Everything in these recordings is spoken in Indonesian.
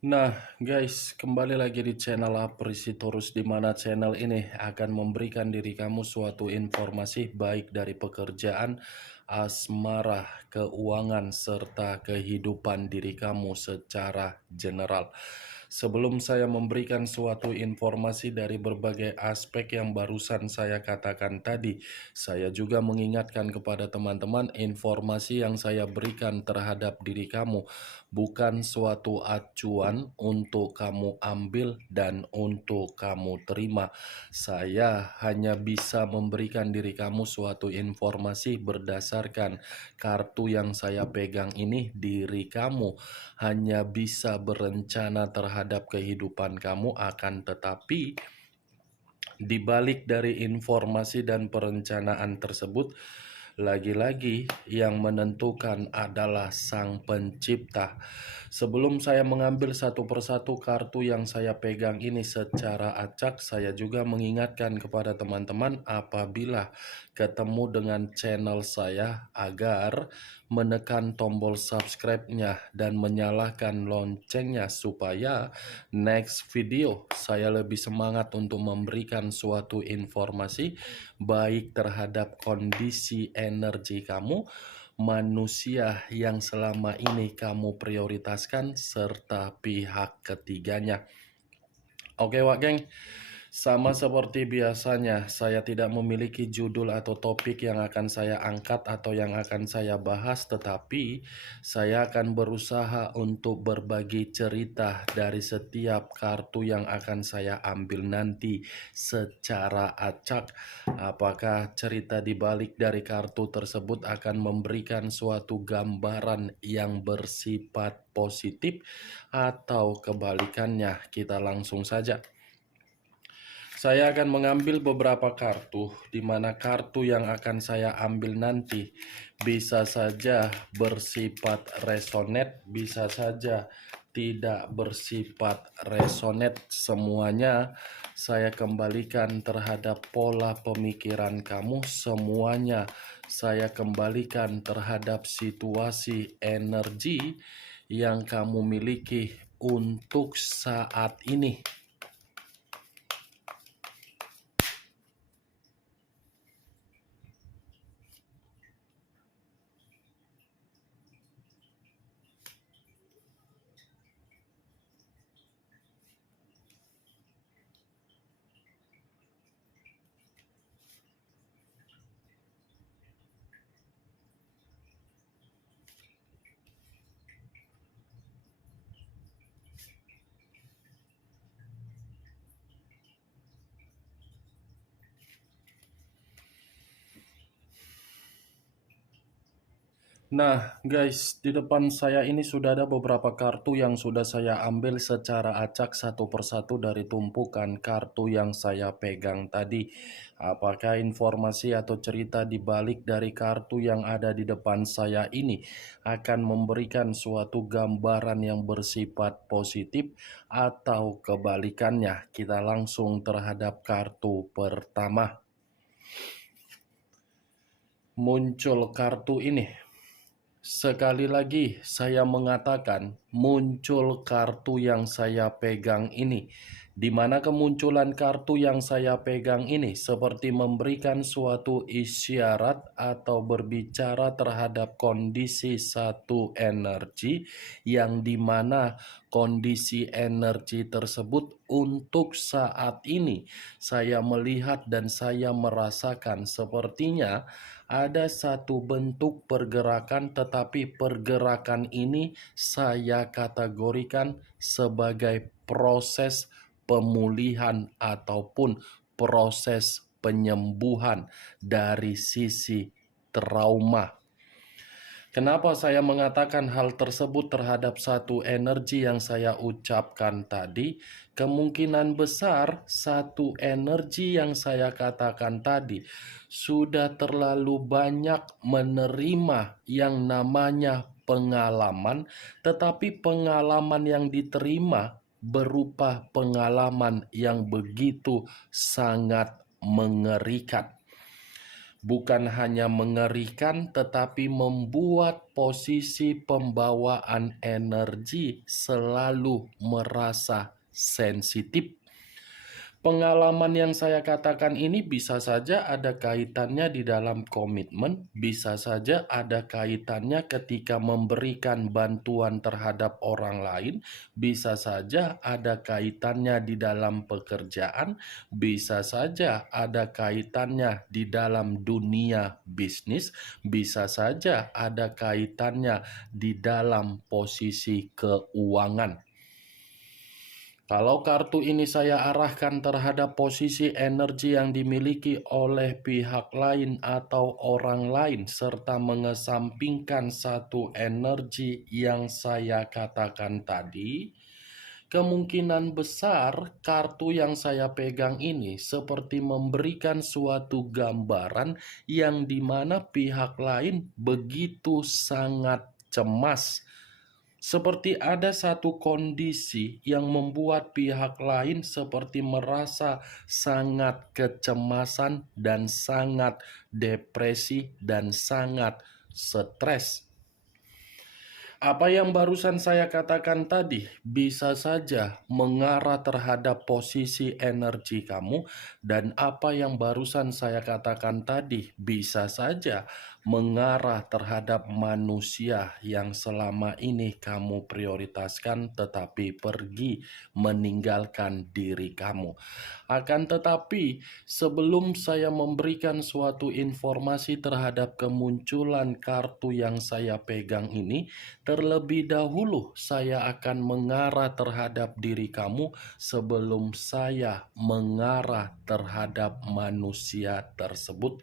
Nah, guys, kembali lagi di channel Aprisitorus, di mana channel ini akan memberikan diri kamu suatu informasi baik dari pekerjaan, asmara, keuangan, serta kehidupan diri kamu secara general. Sebelum saya memberikan suatu informasi dari berbagai aspek yang barusan saya katakan tadi, saya juga mengingatkan kepada teman-teman informasi yang saya berikan terhadap diri kamu bukan suatu acuan untuk kamu ambil dan untuk kamu terima. Saya hanya bisa memberikan diri kamu suatu informasi berdasarkan kartu yang saya pegang ini. Diri kamu hanya bisa berencana terhadap kehidupan kamu, akan tetapi di balik dari informasi dan perencanaan tersebut, lagi-lagi yang menentukan adalah Sang Pencipta. Sebelum saya mengambil satu persatu kartu yang saya pegang ini secara acak, saya juga mengingatkan kepada teman-teman apabila ketemu dengan channel saya agar menekan tombol subscribe-nya dan menyalakan loncengnya supaya next video saya lebih semangat untuk memberikan suatu informasi baik terhadap kondisi energi kamu, manusia yang selama ini kamu prioritaskan, serta pihak ketiganya. Oke, Wak Geng. Sama seperti biasanya, saya tidak memiliki judul atau topik yang akan saya angkat atau yang akan saya bahas, tetapi saya akan berusaha untuk berbagi cerita dari setiap kartu yang akan saya ambil nanti secara acak. Apakah cerita di balik dari kartu tersebut akan memberikan suatu gambaran yang bersifat positif atau kebalikannya? Kita langsung saja. Saya akan mengambil beberapa kartu, di mana kartu yang akan saya ambil nanti bisa saja bersifat resonate, bisa saja tidak bersifat resonate. Semuanya saya kembalikan terhadap pola pemikiran kamu, semuanya saya kembalikan terhadap situasi energi yang kamu miliki untuk saat ini. Nah, guys, di depan saya ini sudah ada beberapa kartu yang sudah saya ambil secara acak satu persatu dari tumpukan kartu yang saya pegang tadi. Apakah informasi atau cerita di balik dari kartu yang ada di depan saya ini akan memberikan suatu gambaran yang bersifat positif atau kebalikannya? Kita langsung terhadap kartu pertama. Muncul kartu ini. Sekali lagi saya mengatakan muncul kartu yang saya pegang ini, di mana kemunculan kartu yang saya pegang ini seperti memberikan suatu isyarat atau berbicara terhadap kondisi satu energi yang dimana kondisi energi tersebut untuk saat ini saya melihat dan saya merasakan sepertinya ada satu bentuk pergerakan, tetapi pergerakan ini saya kategorikan sebagai proses pemulihan ataupun proses penyembuhan dari sisi trauma. Kenapa saya mengatakan hal tersebut terhadap satu energi yang saya ucapkan tadi? Kemungkinan besar satu energi yang saya katakan tadi sudah terlalu banyak menerima yang namanya pengalaman, tetapi pengalaman yang diterima berupa pengalaman yang begitu sangat mengerikan. bukan hanya mengerikan, tetapi membuat posisi pembawaan energi selalu merasa sensitif. Pengalaman yang saya katakan ini bisa saja ada kaitannya di dalam komitmen, bisa saja ada kaitannya ketika memberikan bantuan terhadap orang lain, bisa saja ada kaitannya di dalam pekerjaan, bisa saja ada kaitannya di dalam dunia bisnis, bisa saja ada kaitannya di dalam posisi keuangan. Kalau kartu ini saya arahkan terhadap posisi energi yang dimiliki oleh pihak lain atau orang lain, serta mengesampingkan satu energi yang saya katakan tadi, kemungkinan besar kartu yang saya pegang ini seperti memberikan suatu gambaran yang dimana pihak lain begitu sangat cemas, seperti ada satu kondisi yang membuat pihak lain seperti merasa sangat kecemasan dan sangat depresi dan sangat stres. Apa yang barusan saya katakan tadi bisa saja mengarah terhadap posisi energi kamu, dan apa yang barusan saya katakan tadi bisa saja mengarah terhadap manusia yang selama ini kamu prioritaskan tetapi pergi meninggalkan diri kamu. Akan tetapi, sebelum saya memberikan suatu informasi terhadap kemunculan kartu yang saya pegang ini, terlebih dahulu saya akan mengarah terhadap diri kamu sebelum saya mengarah terhadap manusia tersebut.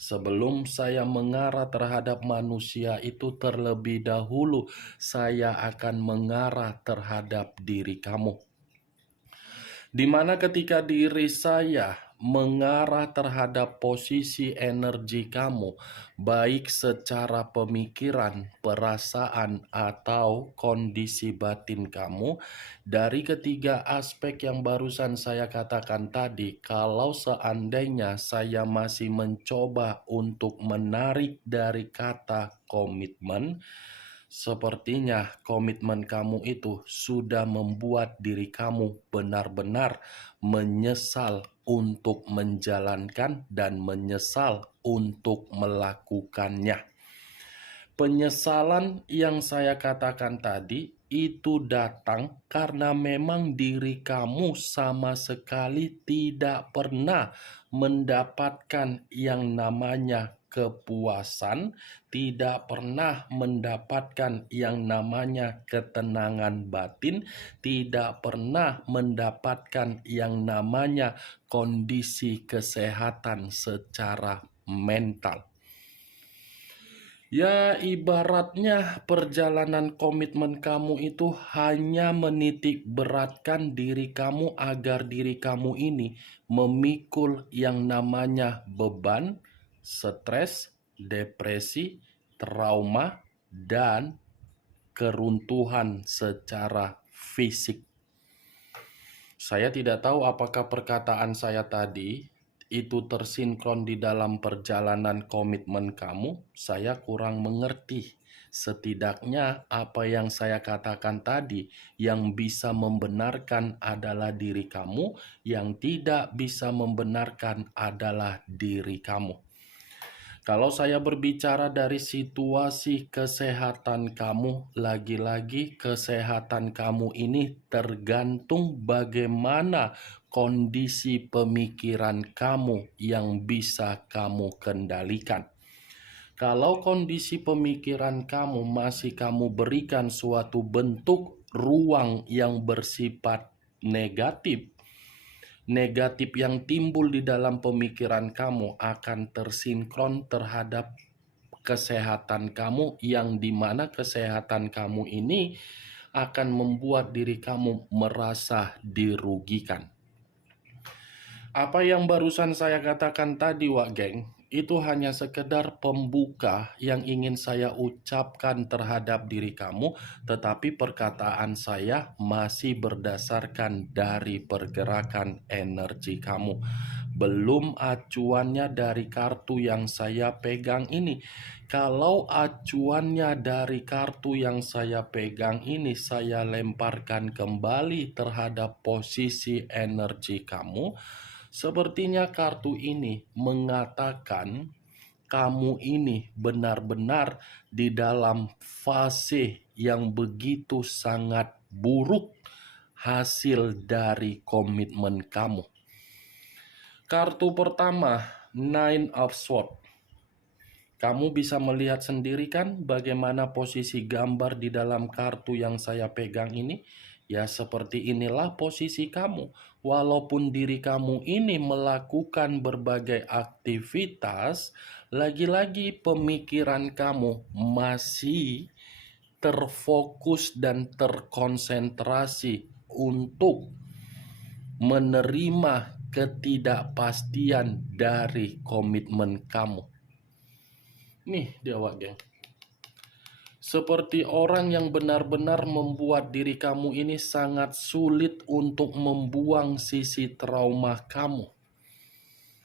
Sebelum saya mengarah terhadap manusia itu, terlebih dahulu saya akan mengarah terhadap diri kamu. Di mana ketika diri saya mengarah terhadap posisi energi kamu, baik secara pemikiran, perasaan, atau kondisi batin kamu, dari ketiga aspek yang barusan saya katakan tadi, kalau seandainya saya masih mencoba untuk menarik dari kata komitmen, sepertinya komitmen kamu itu sudah membuat diri kamu benar-benar menyesal untuk menjalankan dan menyesal untuk melakukannya. Penyesalan yang saya katakan tadi itu datang karena memang diri kamu sama sekali tidak pernah mendapatkan yang namanya kepuasan, tidak pernah mendapatkan yang namanya ketenangan batin, tidak pernah mendapatkan yang namanya kondisi kesehatan secara mental. Ya, ibaratnya perjalanan komitmen kamu itu hanya menitik beratkan diri kamu agar diri kamu ini memikul yang namanya beban, stres, depresi, trauma, dan keruntuhan secara fisik. Saya tidak tahu apakah perkataan saya tadi itu tersinkron di dalam perjalanan komitmen kamu. Saya kurang mengerti. Setidaknya apa yang saya katakan tadi yang bisa membenarkan adalah diri kamu, yang tidak bisa membenarkan adalah diri kamu. Kalau saya berbicara dari situasi kesehatan kamu, lagi-lagi kesehatan kamu ini tergantung bagaimana kondisi pemikiran kamu yang bisa kamu kendalikan. Kalau kondisi pemikiran kamu masih kamu berikan suatu bentuk ruang yang bersifat negatif, negatif yang timbul di dalam pemikiran kamu akan tersinkron terhadap kesehatan kamu, yang dimana kesehatan kamu ini akan membuat diri kamu merasa dirugikan. Apa yang barusan saya katakan tadi, Wak Geng, itu hanya sekedar pembuka yang ingin saya ucapkan terhadap diri kamu, tetapi perkataan saya masih berdasarkan dari pergerakan energi kamu. belum acuannya dari kartu yang saya pegang ini. Kalau acuannya dari kartu yang saya pegang ini, saya lemparkan kembali terhadap posisi energi kamu. Sepertinya kartu ini mengatakan kamu ini benar-benar di dalam fase yang begitu sangat buruk hasil dari komitmen kamu. Kartu pertama, Nine of Swords. Kamu bisa melihat sendiri kan bagaimana posisi gambar di dalam kartu yang saya pegang ini? Ya, seperti inilah posisi kamu. Walaupun diri kamu ini melakukan berbagai aktivitas, lagi-lagi pemikiran kamu masih terfokus dan terkonsentrasi untuk menerima ketidakpastian dari komitmen kamu. Nih dia, geng. Seperti orang yang benar-benar membuat diri kamu ini sangat sulit untuk membuang sisi trauma kamu.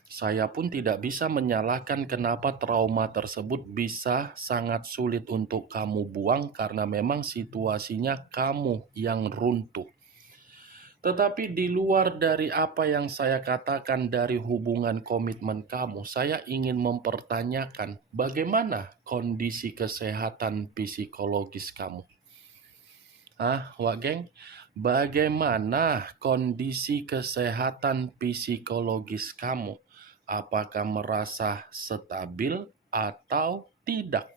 Saya pun tidak bisa menyalahkan kenapa trauma tersebut bisa sangat sulit untuk kamu buang karena memang situasinya kamu yang runtuh. Tetapi di luar dari apa yang saya katakan dari hubungan komitmen kamu, saya ingin mempertanyakan bagaimana kondisi kesehatan psikologis kamu. Wak geng, bagaimana kondisi kesehatan psikologis kamu? Apakah merasa stabil atau tidak?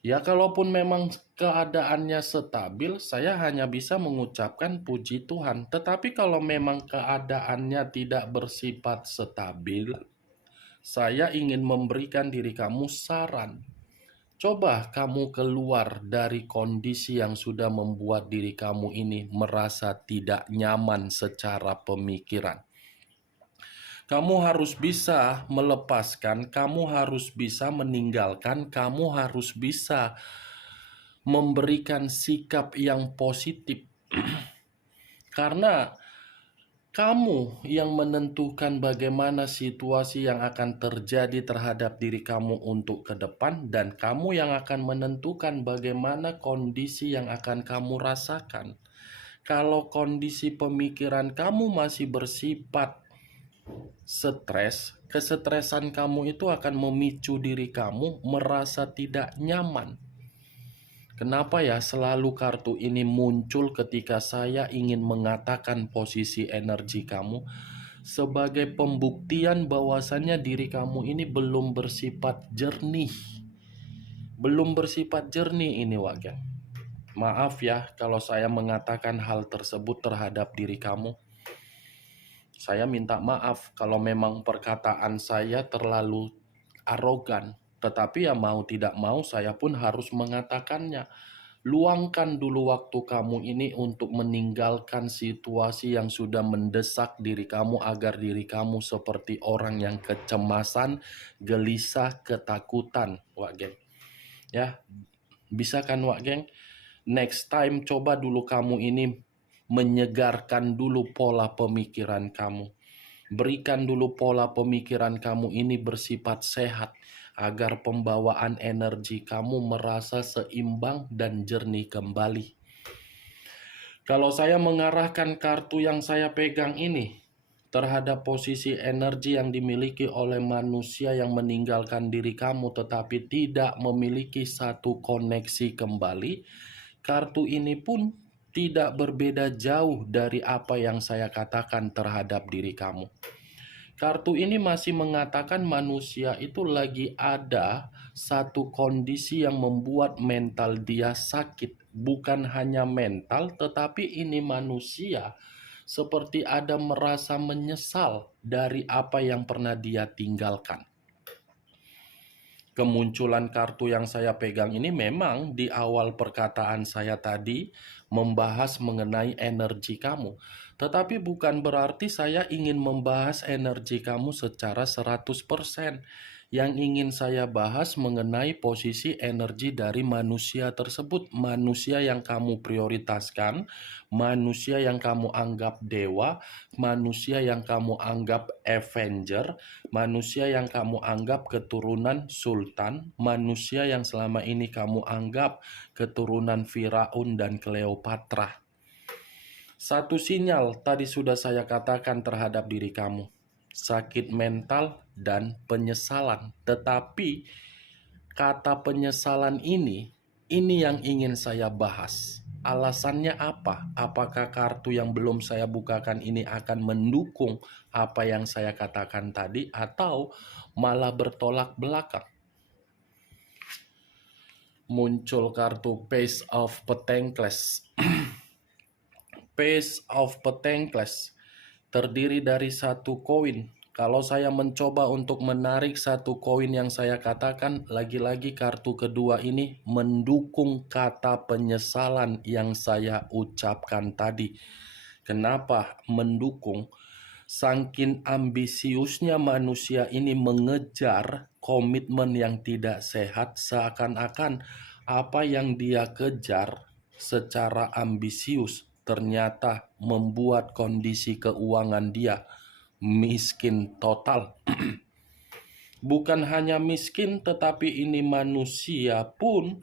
Ya, kalaupun memang keadaannya stabil, saya hanya bisa mengucapkan puji Tuhan. Tetapi kalau memang keadaannya tidak bersifat stabil, saya ingin memberikan diri kamu saran. Coba kamu keluar dari kondisi yang sudah membuat diri kamu ini merasa tidak nyaman secara pemikiran. Kamu harus bisa melepaskan, kamu harus bisa meninggalkan, kamu harus bisa memberikan sikap yang positif. Karena kamu yang menentukan bagaimana situasi yang akan terjadi terhadap diri kamu untuk ke depan, dan kamu yang akan menentukan bagaimana kondisi yang akan kamu rasakan. Kalau kondisi pemikiran kamu masih bersifat stres, kesetresan kamu itu akan memicu diri kamu merasa tidak nyaman. Kenapa ya selalu kartu ini muncul ketika saya ingin mengatakan posisi energi kamu? Sebagai pembuktian bahwasannya diri kamu ini belum bersifat jernih. Belum bersifat jernih ini, Wagen. Maaf ya kalau saya mengatakan hal tersebut terhadap diri kamu. Saya minta maaf kalau memang perkataan saya terlalu arogan. Tetapi ya mau tidak mau saya pun harus mengatakannya. Luangkan dulu waktu kamu ini untuk meninggalkan situasi yang sudah mendesak diri kamu agar diri kamu seperti orang yang kecemasan, gelisah, ketakutan, Wak Geng. Ya, bisa kan Wak Geng? Next time coba dulu kamu ini menyegarkan dulu pola pemikiran kamu. Berikan dulu pola pemikiran kamu ini bersifat sehat agar pembawaan energi kamu merasa seimbang dan jernih kembali. Kalau saya mengarahkan kartu yang saya pegang ini terhadap posisi energi yang dimiliki oleh manusia yang meninggalkan diri kamu tetapi tidak memiliki satu koneksi kembali, kartu ini pun tidak berbeda jauh dari apa yang saya katakan terhadap diri kamu. Kartu ini masih mengatakan manusia itu lagi ada satu kondisi yang membuat mental dia sakit. Bukan hanya mental, tetapi ini manusia seperti ada merasa menyesal dari apa yang pernah dia tinggalkan. Kemunculan kartu yang saya pegang ini memang di awal perkataan saya tadi membahas mengenai energi kamu. Tetapi bukan berarti saya ingin membahas energi kamu secara 100%. Yang ingin saya bahas mengenai posisi energi dari manusia tersebut, manusia yang kamu prioritaskan, manusia yang kamu anggap dewa, manusia yang kamu anggap Avenger, manusia yang kamu anggap keturunan sultan, manusia yang selama ini kamu anggap keturunan Firaun dan Cleopatra. Satu sinyal tadi sudah saya katakan terhadap diri kamu, sakit mental dan penyesalan. Tetapi kata penyesalan ini yang ingin saya bahas. Alasannya apa? Apakah kartu yang belum saya bukakan ini akan mendukung apa yang saya katakan tadi atau malah bertolak belakang? Muncul kartu Page of Pentacles. Page of Pentacles terdiri dari satu koin. Kalau saya mencoba untuk menarik satu koin yang saya katakan, lagi-lagi kartu kedua ini mendukung kata penyesalan yang saya ucapkan tadi. Kenapa mendukung? Saking ambisiusnya manusia ini mengejar komitmen yang tidak sehat, seakan-akan apa yang dia kejar secara ambisius ternyata membuat kondisi keuangan dia miskin total. Bukan hanya miskin, tetapi ini manusia pun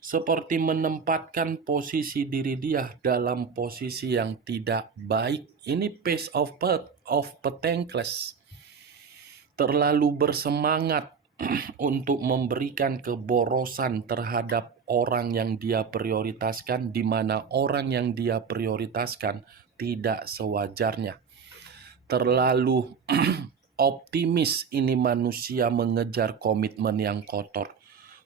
seperti menempatkan posisi diri dia dalam posisi yang tidak baik. Ini Page of Pentacles. Terlalu bersemangat untuk memberikan keborosan terhadap orang yang dia prioritaskan, di mana orang yang dia prioritaskan tidak sewajarnya. Terlalu optimis ini manusia mengejar komitmen yang kotor.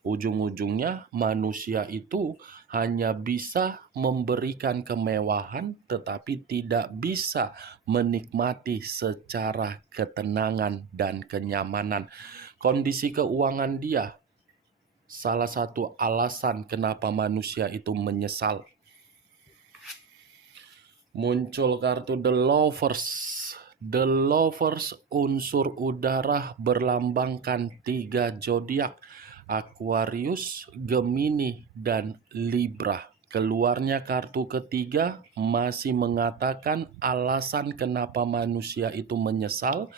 Ujung-ujungnya manusia itu hanya bisa memberikan kemewahan tetapi tidak bisa menikmati secara ketenangan dan kenyamanan. Kondisi keuangan dia salah satu alasan kenapa manusia itu menyesal. Muncul kartu The Lovers. The Lovers unsur udara berlambangkan 3 zodiak, Aquarius, Gemini, dan Libra. Keluarnya kartu ketiga masih mengatakan alasan kenapa manusia itu menyesal,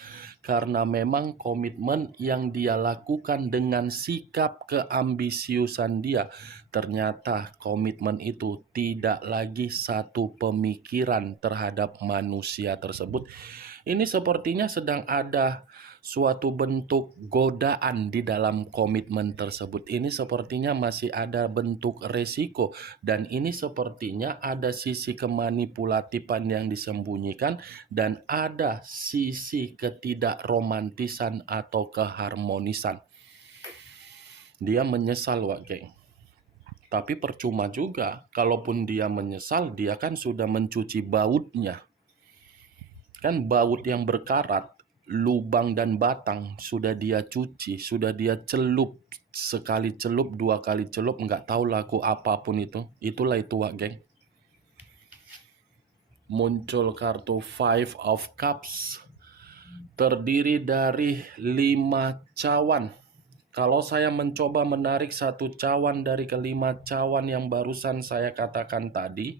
karena memang komitmen yang dia lakukan dengan sikap keambisiusan dia, ternyata komitmen itu tidak lagi satu pemikiran terhadap manusia tersebut. Ini sepertinya sedang ada suatu bentuk godaan di dalam komitmen tersebut. Ini sepertinya masih ada bentuk resiko, dan ini sepertinya ada sisi kemanipulatifan yang disembunyikan dan ada sisi ketidakromantisan atau keharmonisan. Dia menyesal, Wak Geng. Tapi percuma juga, kalaupun dia menyesal, dia kan sudah mencuci bautnya. Kan baut yang berkarat, lubang dan batang sudah dia cuci, sudah dia celup. Sekali celup, 2 kali celup, nggak tahu laku apapun itu. Itulah itu, Wak Geng. Muncul kartu Five of Cups. Terdiri dari 5 cawan. Kalau saya mencoba menarik satu cawan dari kelima cawan yang barusan saya katakan tadi,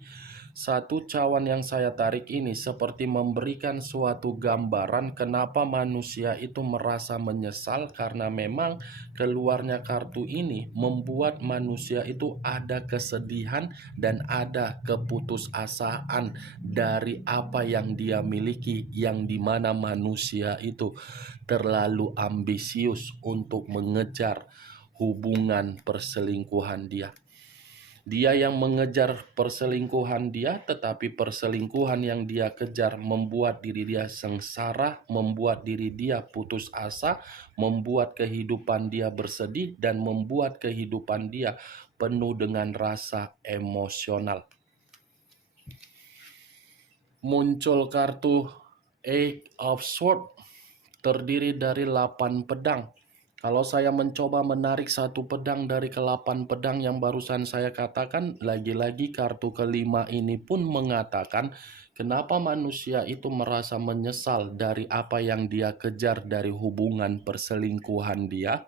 satu cawan yang saya tarik ini seperti memberikan suatu gambaran kenapa manusia itu merasa menyesal, karena memang keluarnya kartu ini membuat manusia itu ada kesedihan dan ada keputusasaan dari apa yang dia miliki, yang dimana manusia itu terlalu ambisius untuk mengejar hubungan perselingkuhan dia. Dia yang mengejar perselingkuhan dia, tetapi perselingkuhan yang dia kejar membuat diri dia sengsara, membuat diri dia putus asa, membuat kehidupan dia bersedih, dan membuat kehidupan dia penuh dengan rasa emosional. Muncul kartu Eight of Swords, terdiri dari 8 pedang. Kalau saya mencoba menarik satu pedang dari ke-8 pedang yang barusan saya katakan, lagi-lagi kartu kelima ini pun mengatakan Kenapa manusia itu merasa menyesal dari apa yang dia kejar dari hubungan perselingkuhan dia?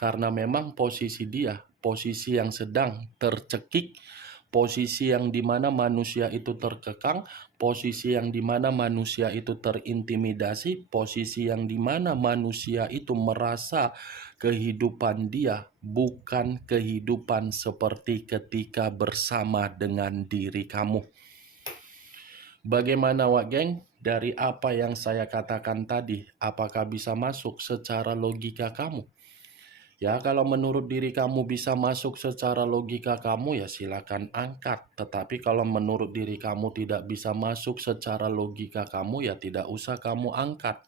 Karena memang posisi dia, posisi yang sedang tercekik, posisi yang dimana manusia itu terkekang, posisi yang dimana manusia itu terintimidasi, posisi yang dimana manusia itu merasa kehidupan dia bukan kehidupan seperti ketika bersama dengan diri kamu. Bagaimana Wak Geng? Dari apa yang saya katakan tadi, apakah bisa masuk secara logika kamu? Ya, kalau menurut diri kamu bisa masuk secara logika kamu, ya silakan angkat. Tetapi kalau menurut diri kamu tidak bisa masuk secara logika kamu, ya tidak usah kamu angkat.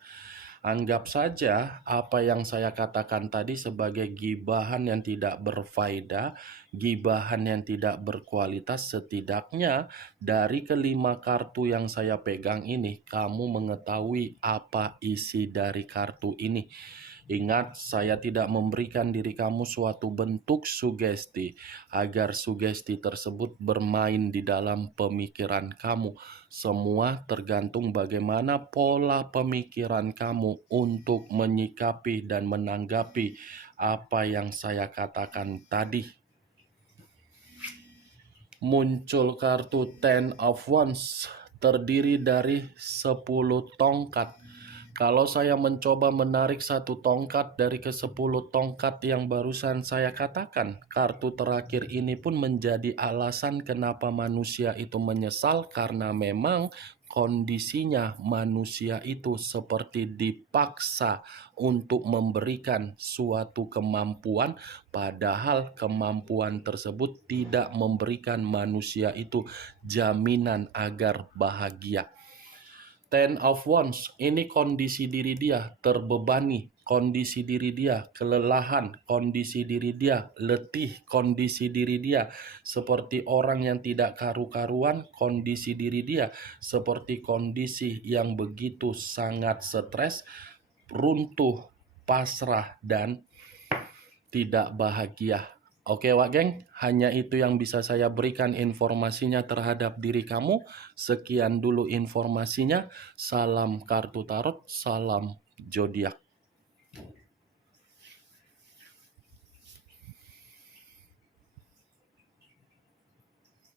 Anggap saja apa yang saya katakan tadi sebagai gibahan yang tidak berfaedah, gibahan yang tidak berkualitas. Setidaknya dari kelima kartu yang saya pegang ini, kamu mengetahui apa isi dari kartu ini. Ingat, saya tidak memberikan diri kamu suatu bentuk sugesti agar sugesti tersebut bermain di dalam pemikiran kamu. Semua tergantung bagaimana pola pemikiran kamu untuk menyikapi dan menanggapi apa yang saya katakan tadi. Muncul kartu Ten of Wands terdiri dari 10 tongkat. Kalau saya mencoba menarik satu tongkat dari ke-10 tongkat yang barusan saya katakan, kartu terakhir ini pun menjadi alasan kenapa manusia itu menyesal, karena memang kondisinya manusia itu seperti dipaksa untuk memberikan suatu kemampuan, padahal kemampuan tersebut tidak memberikan manusia itu jaminan agar bahagia. Ten of Wands, ini kondisi diri dia terbebani, kondisi diri dia kelelahan, kondisi diri dia letih, kondisi diri dia seperti orang yang tidak karu-karuan, kondisi diri dia seperti kondisi yang begitu sangat stres, runtuh, pasrah, dan tidak bahagia. Oke Wak Geng, hanya itu yang bisa saya berikan informasinya terhadap diri kamu. Sekian dulu informasinya. Salam kartu tarot, salam zodiak.